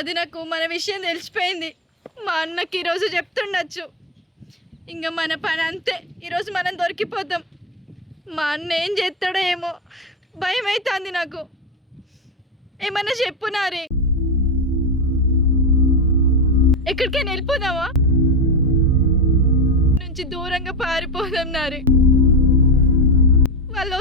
వదినకు మన విషయం తెలిసిపోయింది. మా అన్నకి ఈరోజు చెప్తుండొచ్చు. ఇంకా మన పని అంతే, ఈరోజు మనం దొరికిపోతాం. మా అన్న ఏం చేస్తాడో ఏమో, భయం అవుతుంది నాకు. ఏమన్నా చెప్పు నారే, ఎక్కడికైనా వెళ్ళిపోదామా? నుంచి దూరంగా పారిపోదాం నారే. వాళ్ళు